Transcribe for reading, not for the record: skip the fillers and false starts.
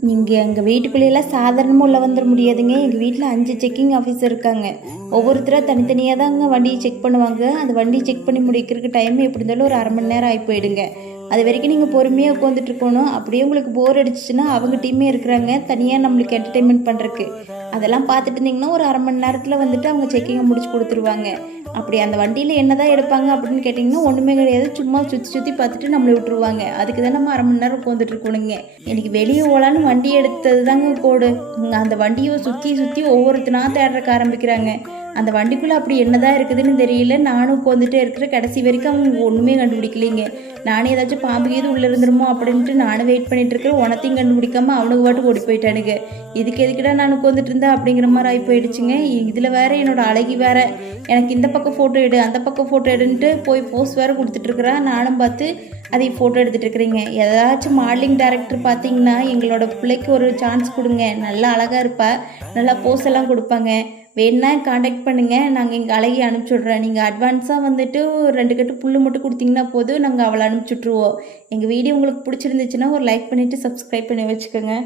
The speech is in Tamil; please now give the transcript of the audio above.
நீங்கள் எங்கள் வீட்டுக்குள்ளேயெல்லாம் சாதாரணமாக உள்ள வந்துட முடியாதுங்க. எங்கள் வீட்டில் 5 செக்கிங் ஆஃபீஸர் இருக்காங்க. ஒவ்வொருத்தராக தனித்தனியாக தாங்க வண்டியை செக் பண்ணுவாங்க. அந்த வண்டியை செக் பண்ணி முடிக்கிறதுக்கு டைம் எப்படி இருந்தாலும் ஒரு 1/2 மணி நேரம் ஆகி போயிடுங்க. அது வரைக்கும் நீங்கள் பொறுமையாக உட்காந்துட்டு இருக்கணும். அப்படியே உங்களுக்கு போர் அடிச்சிச்சுன்னா அவங்க டீமே இருக்கிறாங்க தனியாக நம்மளுக்கு என்டர்டெயின்மெண்ட் பண்ணுறக்கு. அதெல்லாம் பார்த்துட்டு இருந்தீங்கன்னா ஒரு 1/2 மணி நேரத்தில் வந்துட்டு அவங்க செக்கிங்கை முடிச்சு கொடுத்துருவாங்க. அப்படி அந்த வண்டியில் என்ன தான் எடுப்பாங்க அப்படின்னு கேட்டிங்கன்னா ஒன்றுமே கிடையாது. சும்மா சுற்றி சுற்றி பார்த்துட்டு நம்மளை விட்டுருவாங்க. அதுக்கு தான் நம்ம 1/2 மணி நேரம் உட்காந்துட்டு இருக்கணுங்க. எனக்கு வெளியே போகலான்னு வண்டி எடுத்தது தாங்க கோடு. அந்த வண்டியை சுற்றி சுற்றி ஒவ்வொருத்தனா தேடுறக்க ஆரம்பிக்கிறாங்க. அந்த வண்டிக்குள்ளே அப்படி என்னதான் இருக்குதுன்னு தெரியல. நானும் உட்காந்துட்டே இருக்கிற கடைசி வரைக்கும் அவங்க ஒன்றுமே கண்டுபிடிக்கலைங்க. நானே ஏதாச்சும் பாம்பு கீது உள்ளே இருந்துருமோ அப்படின்ட்டு நானும் வெயிட் பண்ணிட்டு இருக்கிறேன். உனத்தையும் கண்டுபிடிக்காம அவனுக்கு பாட்டு ஓடி போயிட்டானுங்க. இதுக்கு எதுக்கிட்ட நான் உட்காந்துட்டு இருந்தேன் அப்படிங்கிற மாதிரி ஆகி போயிடுச்சுங்க. இதில் வேற என்னோட அழகி வேற எனக்கு இந்த பக்கம் ஃபோட்டோ எடு அந்த பக்கம் ஃபோட்டோ எடுன்ட்டு போய் போஸ்ட் வேறு கொடுத்துட்ருக்குறா. நானும் பார்த்து அதை ஃபோட்டோ எடுத்துகிட்டு இருக்கிறீங்க. ஏதாச்சும் மாடலிங் டைரக்டர் பார்த்தீங்கன்னா எங்களோட பிள்ளைக்கு ஒரு சான்ஸ் கொடுங்க. நல்லா அழகாக இருப்பா, நல்லா போஸ் எல்லாம் கொடுப்பாங்க. வேணா காண்டாக்ட் பண்ணுங்கள். நாங்கள் எங்கள் அழகி அனுப்பிச்சுட்றேன். நீங்கள் அட்வான்ஸாக வந்துட்டு 2 கட்டு புல் மட்டும் கொடுத்தீங்கன்னா போதும், நாங்கள் அவளை அனுப்பிச்சுட்ருவோம். எங்கள் வீடியோ உங்களுக்கு பிடிச்சிருந்துச்சுன்னா ஒரு லைக் பண்ணிவிட்டு சப்ஸ்கிரைப் பண்ணி வச்சுக்கோங்க.